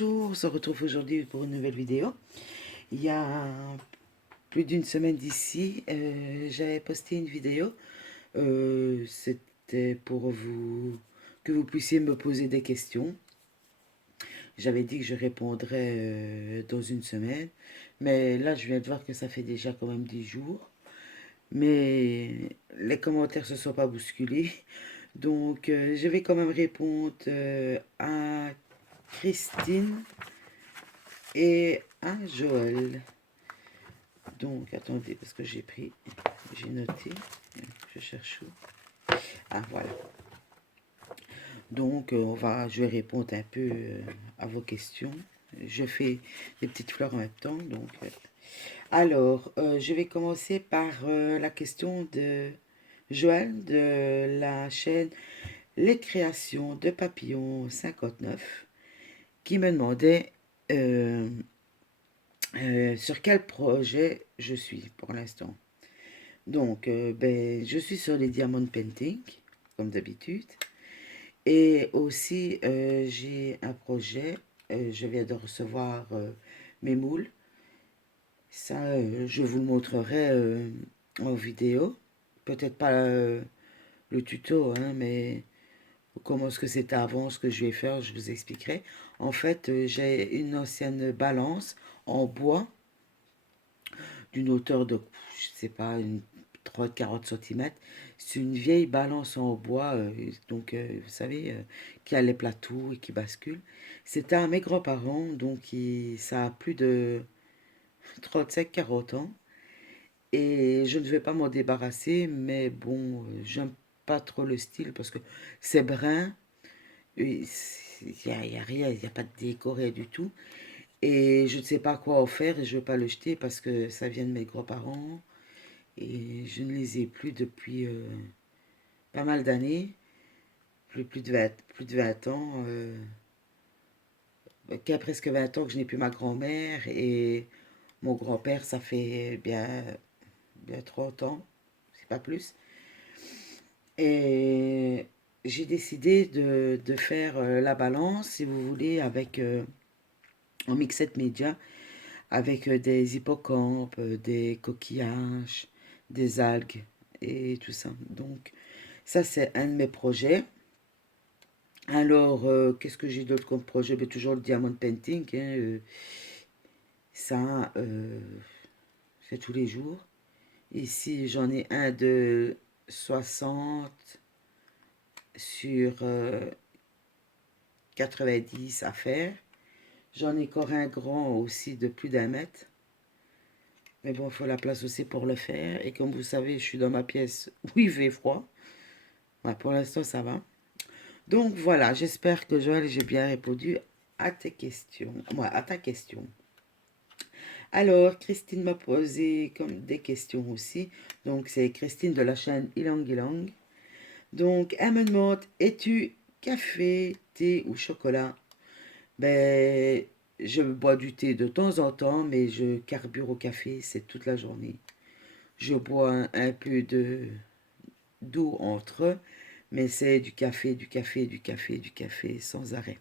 Bonjour, on se retrouve aujourd'hui pour une nouvelle vidéo. Il y a plus d'une semaine d'ici, j'avais posté une vidéo. C'était pour que vous puissiez me poser des questions. J'avais dit que je répondrais dans une semaine. Mais là, je viens de voir que ça fait déjà quand même 10 jours. Mais les commentaires ne se sont pas bousculés. Donc, je vais quand même répondre à Christine et à Joël. Donc, attendez, parce que j'ai noté, je cherche où. Ah, voilà. Donc, je vais répondre un peu à vos questions. Je fais des petites fleurs en même temps. Donc, alors, je vais commencer par la question de Joël de la chaîne Les Créations de Papillon 59 qui me demandait sur quel projet je suis pour l'instant. Donc, je suis sur les diamond painting, comme d'habitude. Et aussi, j'ai un projet. Je viens de recevoir mes moules. Ça, je vous le montrerai en vidéo. Peut-être pas le tuto, hein, mais comment ce que c'était avant, ce que je vais faire, je vous expliquerai. En fait, j'ai une ancienne balance en bois d'une hauteur de, je sais pas, une 30-40 cm. C'est une vieille balance en bois, donc vous savez, qui a les plateaux et qui bascule. C'était à mes grands-parents, donc ça a plus de 35-40 ans. Et je ne vais pas m'en débarrasser, mais bon, j'aime pas trop le style parce que c'est brun, il n'y a rien, il n'y a pas de décoré du tout. Et je ne sais pas quoi en faire et je ne veux pas le jeter parce que ça vient de mes grands-parents. Et je ne les ai plus depuis pas mal d'années, plus de 20 ans, qu'il y a presque 20 ans que je n'ai plus ma grand-mère et mon grand-père, ça fait bien 30 ans, c'est pas plus. Et j'ai décidé de faire la balance, si vous voulez, avec en mixette média, avec des hippocampes, des coquillages, des algues et tout ça. Donc, ça, c'est un de mes projets. Alors, qu'est-ce que j'ai d'autre comme projet? Ben, toujours le diamond painting, hein, ça, c'est tous les jours. Ici, j'en ai un de 60 sur 90 à faire. J'en ai encore un grand aussi de plus d'1 mètre. Mais bon, il faut la place aussi pour le faire. Et comme vous savez, je suis dans ma pièce où il fait froid. Ouais, pour l'instant, ça va. Donc voilà, j'espère que Joël, j'ai bien répondu à tes questions. Ouais, à ta question. Alors, Christine m'a posé comme des questions aussi. Donc, c'est Christine de la chaîne Ilang Ilang. Donc, elle me demande, es-tu café, thé ou chocolat? Ben, je bois du thé de temps en temps, mais je carbure au café, c'est toute la journée. Je bois un peu d'eau entre, mais c'est du café, du café, du café, du café, sans arrêt.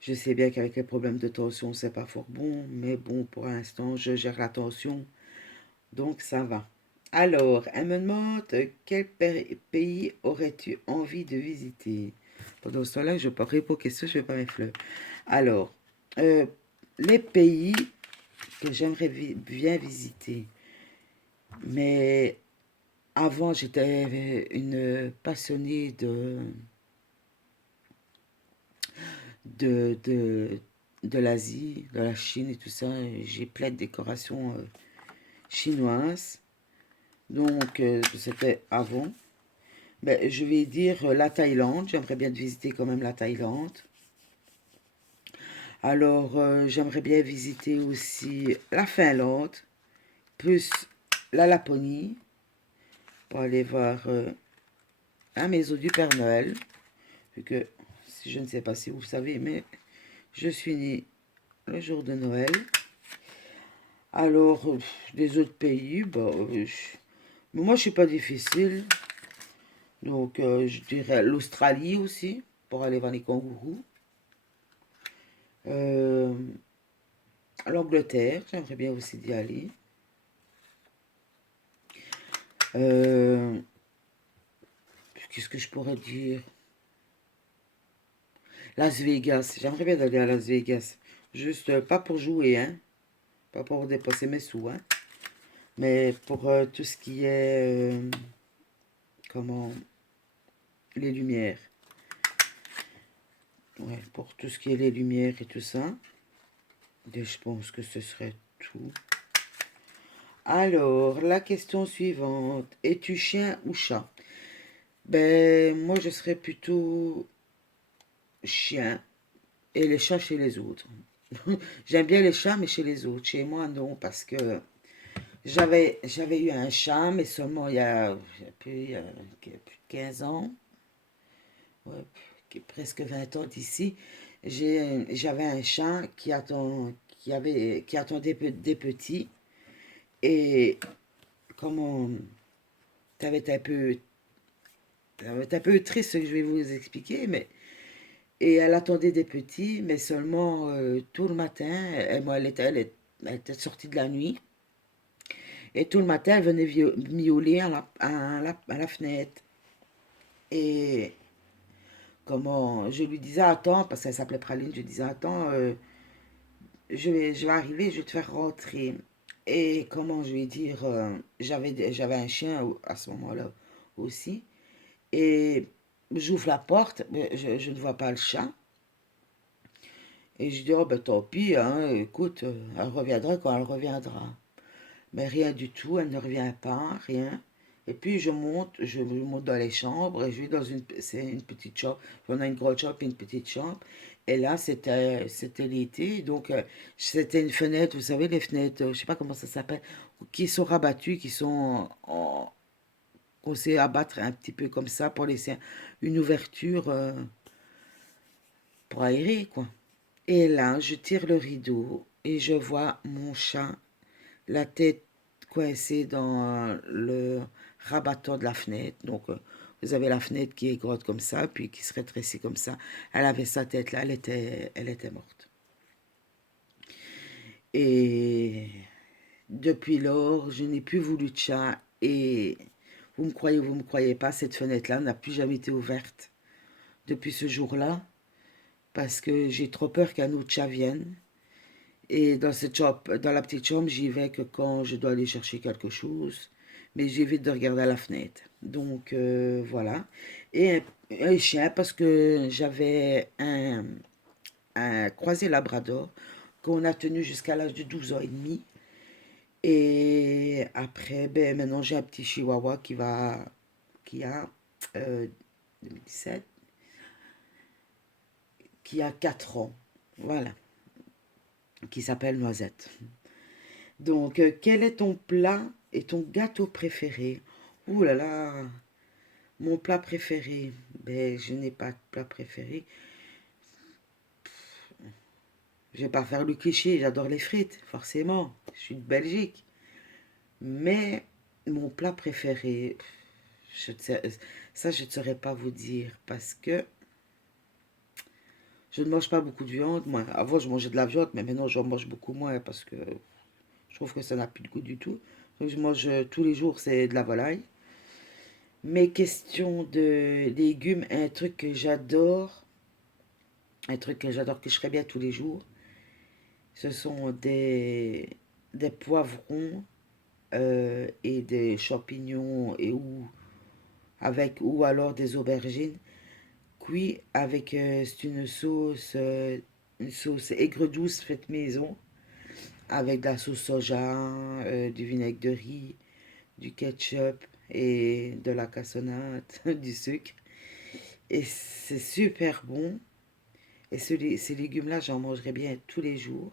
Je sais bien qu'avec les problèmes de tension, c'est pas fort bon, mais bon, pour l'instant, je gère la tension, donc ça va. Alors, elle me demande quel pays aurais-tu envie de visiter? Pendant ce temps-là, je ne vais pas répondre aux questions, je ne vais pas mes fleurs. Alors, euh, les pays que j'aimerais bien visiter. Mais avant, j'étais une passionnée de, de, de l'Asie, de la Chine et tout ça. J'ai plein de décorations chinoises. Donc, c'était avant. Ben, je vais dire la Thaïlande. J'aimerais bien visiter quand même la Thaïlande. Alors, j'aimerais bien visiter aussi la Finlande, plus la Laponie, pour aller voir la maison du Père Noël. Vu que, je ne sais pas si vous savez, mais je suis née le jour de Noël. Alors, des autres pays, bah, moi, je suis pas difficile. Donc, je dirais l'Australie aussi, pour aller voir les kangourous. Euh, L'Angleterre, j'aimerais bien aussi d'y aller. Euh, Qu'est-ce que je pourrais dire? Las Vegas, j'aimerais bien d'aller à Las Vegas. Juste, pas pour jouer, hein. Pas pour dépenser mes sous, hein. Mais pour tout ce qui est, comment, les lumières. Ouais, pour tout ce qui est les lumières et tout ça. Et je pense que ce serait tout. Alors, la question suivante. Es-tu chien ou chat? Ben, moi, je serais plutôt chien et les chats chez les autres. J'aime bien les chats, mais chez les autres. Chez moi, non, parce que j'avais eu un chat, mais seulement il y a plus de 15 ans, ouais, presque 20 ans d'ici. J'avais un chat qui attendait des petits. Et comment, ça va être un peu, ça va être un peu triste ce que je vais vous expliquer, mais et elle attendait des petits, mais seulement tout le matin, moi, elle était sortie de la nuit, et tout le matin, elle venait miauler à la fenêtre. Et comment, je lui disais, attends, parce qu'elle s'appelait Praline, je disais, attends, je vais arriver, je vais te faire rentrer. Et comment je vais dire, j'avais un chien à ce moment-là aussi. Et j'ouvre la porte, mais je ne vois pas le chat. Et je dis, oh ben tant pis, hein, écoute, elle reviendra quand elle reviendra. Mais rien du tout, elle ne revient pas, rien. Et puis je monte dans les chambres, et je vais c'est une petite chambre. On a une grosse chambre et une petite chambre. Et là, c'était l'été, donc c'était une fenêtre, vous savez, les fenêtres, je sais pas comment ça s'appelle, qui sont rabattues, qu'on sait abattre un petit peu comme ça pour laisser une ouverture pour aérer, quoi. Et là, je tire le rideau et je vois mon chat, la tête coincée dans le rabattant de la fenêtre. Donc, vous avez la fenêtre qui est grotte comme ça, puis qui se rétrécit comme ça. Elle avait sa tête là, elle était morte. Et depuis lors, je n'ai plus voulu de chat. Et vous me croyez pas, cette fenêtre-là n'a plus jamais été ouverte depuis ce jour-là, parce que j'ai trop peur qu'un autre chat vienne. Et dans la petite chambre, j'y vais que quand je dois aller chercher quelque chose, mais j'évite de regarder à la fenêtre. Donc voilà. Et un chien, parce que j'avais un croisé labrador qu'on a tenu jusqu'à l'âge de 12 ans et demi. Et après, ben, maintenant j'ai un petit chihuahua qui a 2017, qui a 4 ans. Voilà, qui s'appelle Noisette. Donc, quel est ton plat et ton gâteau préféré? Ouh là là, mon plat préféré. Ben, je n'ai pas de plat préféré. Je vais pas faire le cliché, j'adore les frites, forcément. Je suis de Belgique. Mais mon plat préféré, je ne sais- ça je ne saurais pas vous dire parce que je ne mange pas beaucoup de viande. Moi, avant je mangeais de la viande, mais maintenant j'en mange beaucoup moins parce que je trouve que ça n'a plus de goût du tout. Donc je mange tous les jours, c'est de la volaille. Mes questions de légumes, un truc que j'adore, que je ferais bien tous les jours, ce sont des poivrons et des champignons ou alors des aubergines cuits avec c'est une sauce aigre douce faite maison avec de la sauce soja, du vinaigre de riz, du ketchup et de la cassonade, du sucre. Et c'est super bon. Et ces légumes-là, j'en mangerai bien tous les jours.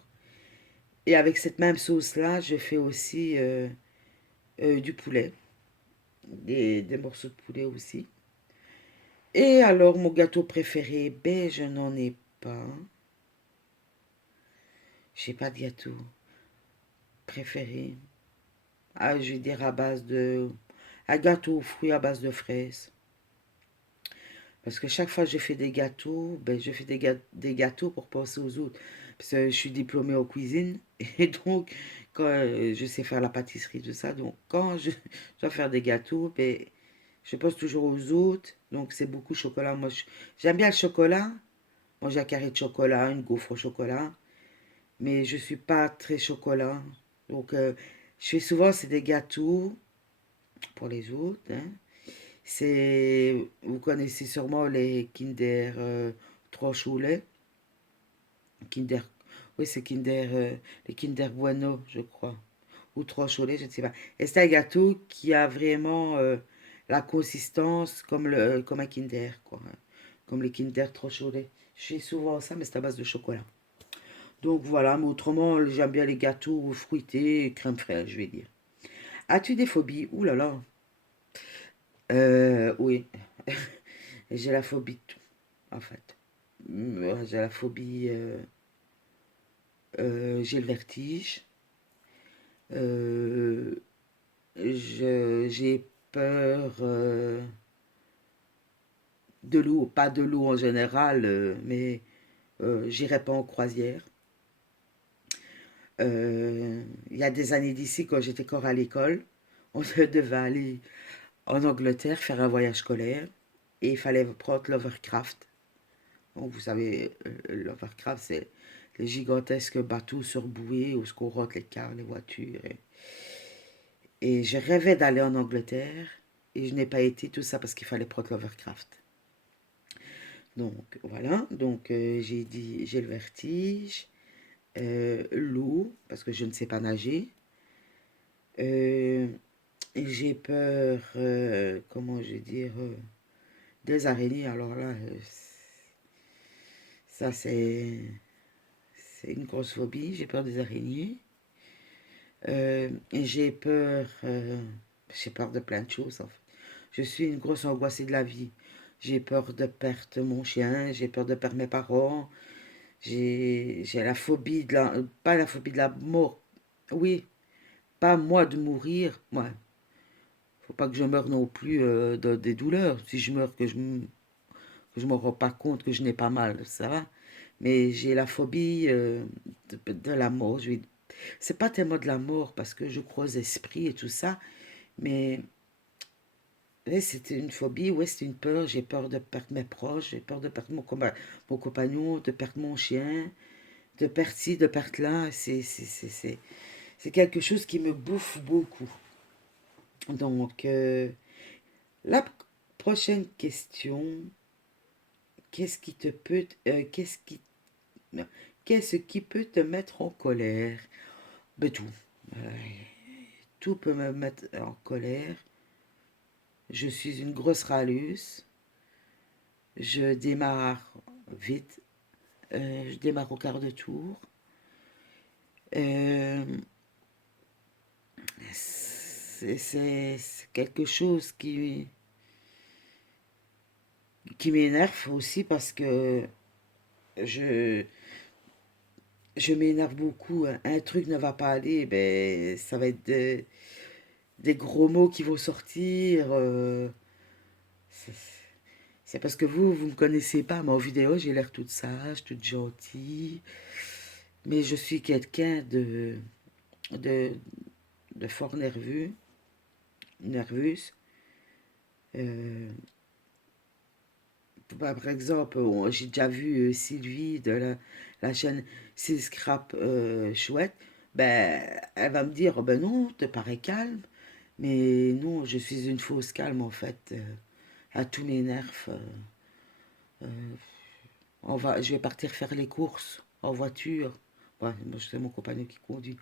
Et avec cette même sauce-là, je fais aussi du poulet, des morceaux de poulet aussi. Et alors, mon gâteau préféré, ben, je n'en ai pas. J'ai pas de gâteau préféré. Ah, je vais dire un gâteau aux fruits à base de fraises. Parce que chaque fois que je fais des gâteaux, ben, je fais des gâteaux pour passer aux autres. Parce que je suis diplômée en cuisine. Et donc, quand je sais faire la pâtisserie, tout ça. Donc, quand je dois faire des gâteaux, ben, je pense toujours aux autres. Donc, c'est beaucoup chocolat. Moi, j'aime bien le chocolat. Manger un carré de chocolat, une gaufre au chocolat. Mais je suis pas très chocolat. Donc, je fais souvent, c'est des gâteaux pour les autres, hein. Vous connaissez sûrement les Kinder Tranche au lait. Kinder, oui, c'est Kinder, les Kinder Bueno, je crois. Ou Tranche au lait, je ne sais pas. Et c'est un gâteau qui a vraiment la consistance comme un Kinder, quoi, hein. Comme les Kinder Tranche au lait. Je fais souvent ça, mais c'est à base de chocolat. Donc voilà, mais autrement, j'aime bien les gâteaux fruités, et crème fraîche, je vais dire. As-tu des phobies? Ouh là là. Oui, j'ai la phobie de tout, en fait. J'ai la phobie, j'ai le vertige. Euh, j'ai peur de l'eau, pas de l'eau en général, mais j'irai pas en croisière. Il y a des années d'ici, quand j'étais encore à l'école, on devait aller en Angleterre faire un voyage scolaire et il fallait prendre l'Overcraft. Donc, vous savez, l'Overcraft, c'est les gigantesques bateaux sur bouée où se corrotent les cars, les voitures. Et je rêvais d'aller en Angleterre et je n'ai pas été, tout ça parce qu'il fallait prendre l'Overcraft. Donc voilà, donc j'ai dit j'ai le vertige, l'eau parce que je ne sais pas nager, euh, et j'ai peur, comment je vais dire, des araignées. Alors là, ça c'est une grosse phobie, j'ai peur des araignées. Et j'ai peur de plein de choses en fait. Je suis une grosse angoissée de la vie. J'ai peur de perdre mon chien, j'ai peur de perdre mes parents, j'ai la phobie de la, pas la phobie de la mort. Oui, pas moi de mourir. Moi, faut pas que je meure non plus des douleurs. Si je meurs, que je me rends pas compte que je n'ai pas mal, ça va. Mais j'ai la phobie de la mort. C'est pas tellement de la mort parce que je crois aux esprits et tout ça, mais ouais, c'était une phobie, ouais, c'était une peur. J'ai peur de perdre mes proches, j'ai peur de perdre mon compagnon, de perdre mon chien, de perdre ci, de perdre là. C'est quelque chose qui me bouffe beaucoup. Donc, la prochaine question, qu'est-ce qui te peut, non, qu'est-ce qui peut te mettre en colère? Ben tout. Euh, tout peut me mettre en colère. Je suis une grosse râleuse. Je démarre vite. Je démarre au quart de tour. Euh, c'est quelque chose qui m'énerve aussi parce que je, je m'énerve beaucoup. Un truc ne va pas aller, ben, ça va être des gros mots qui vont sortir. C'est c'est parce que vous me connaissez pas, mais en vidéo, j'ai l'air toute sage, toute gentille. Mais je suis quelqu'un de, de fort nerveux, nerveuse. Euh, par exemple, j'ai déjà vu Sylvie de la chaîne S'il Scrap Chouette. Ben, elle va me dire, oh ben non, te paraît calme. Mais non, je suis une fausse calme en fait. À tous mes nerfs. Euh, je vais partir faire les courses en voiture. Ouais, moi, c'est mon compagnon qui conduit.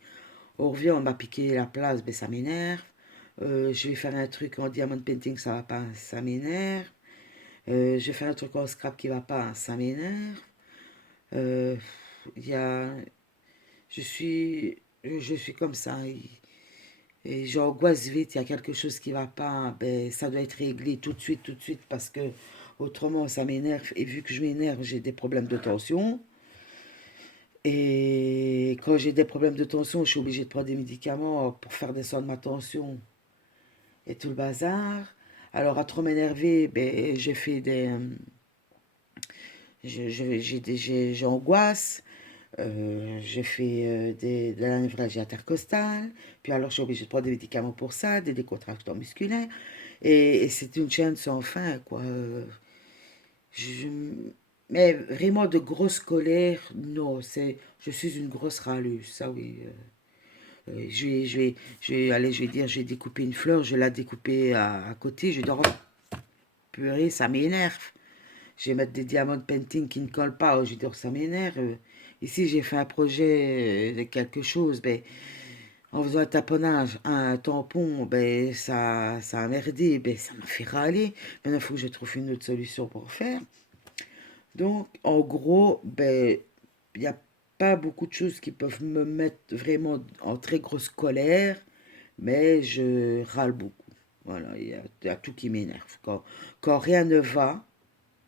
On revient, on m'a piqué la place, ben ça m'énerve. Je vais faire un truc en diamond painting, ça va pas, ça m'énerve. Je vais faire un truc en scrap qui va pas, ça m'énerve. Euh, il y a, je suis comme ça. Et j'angoisse vite, il y a quelque chose qui va pas, ben ça doit être réglé tout de suite, parce que autrement ça m'énerve. Et vu que je m'énerve, j'ai des problèmes de tension. Et quand j'ai des problèmes de tension, je suis obligée de prendre des médicaments pour faire descendre ma tension et tout le bazar. Alors, à trop m'énerver, ben, j'ai fait des. J'angoisse. Je fais de la névralgie intercostale, puis alors je suis obligée de prendre des médicaments pour ça, des décontractants musculaires, et c'est une chaîne sans fin, quoi. Je- mais vraiment de grosses colères, non, je suis une grosse râleuse, ça oui. Allez, je vais dire, je vais découper une fleur, je vais la découper à côté, je vais dire, oh, purée, ça m'énerve. Je vais mettre des diamants de painting qui ne collent pas, oh, je vais dire, ça m'énerve. Ici, j'ai fait un projet de quelque chose, ben, en faisant un taponnage, un tampon, ben, ça a merdé, ben, ça m'a fait râler. Maintenant, il faut que je trouve une autre solution pour faire. Donc, en gros, ben, il n'y a pas beaucoup de choses qui peuvent me mettre vraiment en très grosse colère, mais je râle beaucoup. Voilà, il y a tout qui m'énerve. Quand rien ne va,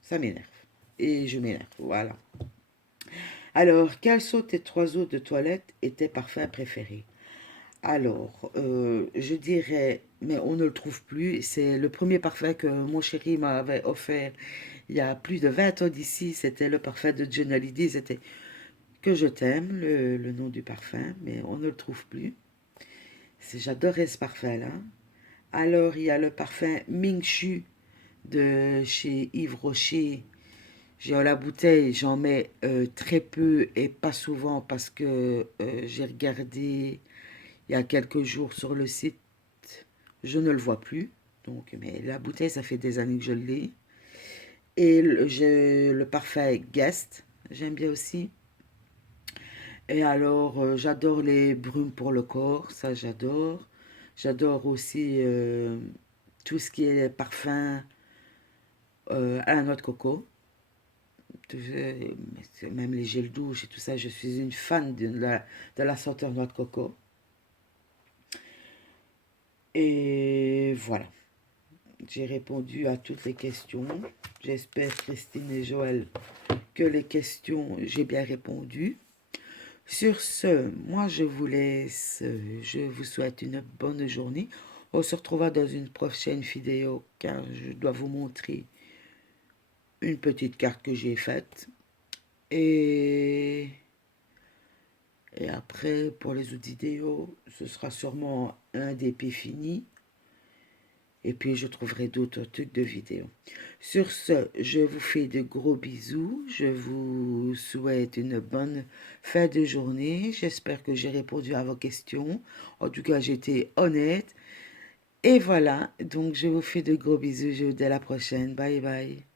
ça m'énerve. Et je m'énerve, voilà. Alors, quels sont tes trois eaux de toilette et tes parfums préférés? Alors, je dirais, mais on ne le trouve plus, c'est le premier parfum que mon chéri m'avait offert il y a plus de 20 ans d'ici, c'était le parfum de John Hallyday, c'était Que je t'aime, le nom du parfum, mais on ne le trouve plus. J'adorais ce parfum-là. Alors, il y a le parfum Ming Chu de chez Yves Rocher. J'ai la bouteille, j'en mets très peu et pas souvent parce que j'ai regardé il y a quelques jours sur le site, je ne le vois plus. Donc, mais la bouteille, ça fait des années que je l'ai. Et j'ai le parfum Guest, j'aime bien aussi. Et alors, j'adore les brumes pour le corps, ça j'adore. J'adore aussi tout ce qui est parfum à la noix de coco. Même les gels douche et tout ça, je suis une fan de la senteur noix de coco. Et voilà, j'ai répondu à toutes les questions. J'espère, Christine et Joël, que les questions, j'ai bien répondu. Sur ce, moi je vous laisse, je vous souhaite une bonne journée. On se retrouvera dans une prochaine vidéo car je dois vous montrer une petite carte que j'ai faite. Et, et après, pour les autres vidéos, ce sera sûrement un DP fini. Et puis je trouverai d'autres trucs de vidéos. Sur ce, je vous fais de gros bisous. Je vous souhaite une bonne fin de journée. J'espère que j'ai répondu à vos questions. En tout cas, j'étais honnête. Et voilà, donc je vous fais de gros bisous. Je vous dis à la prochaine. Bye bye.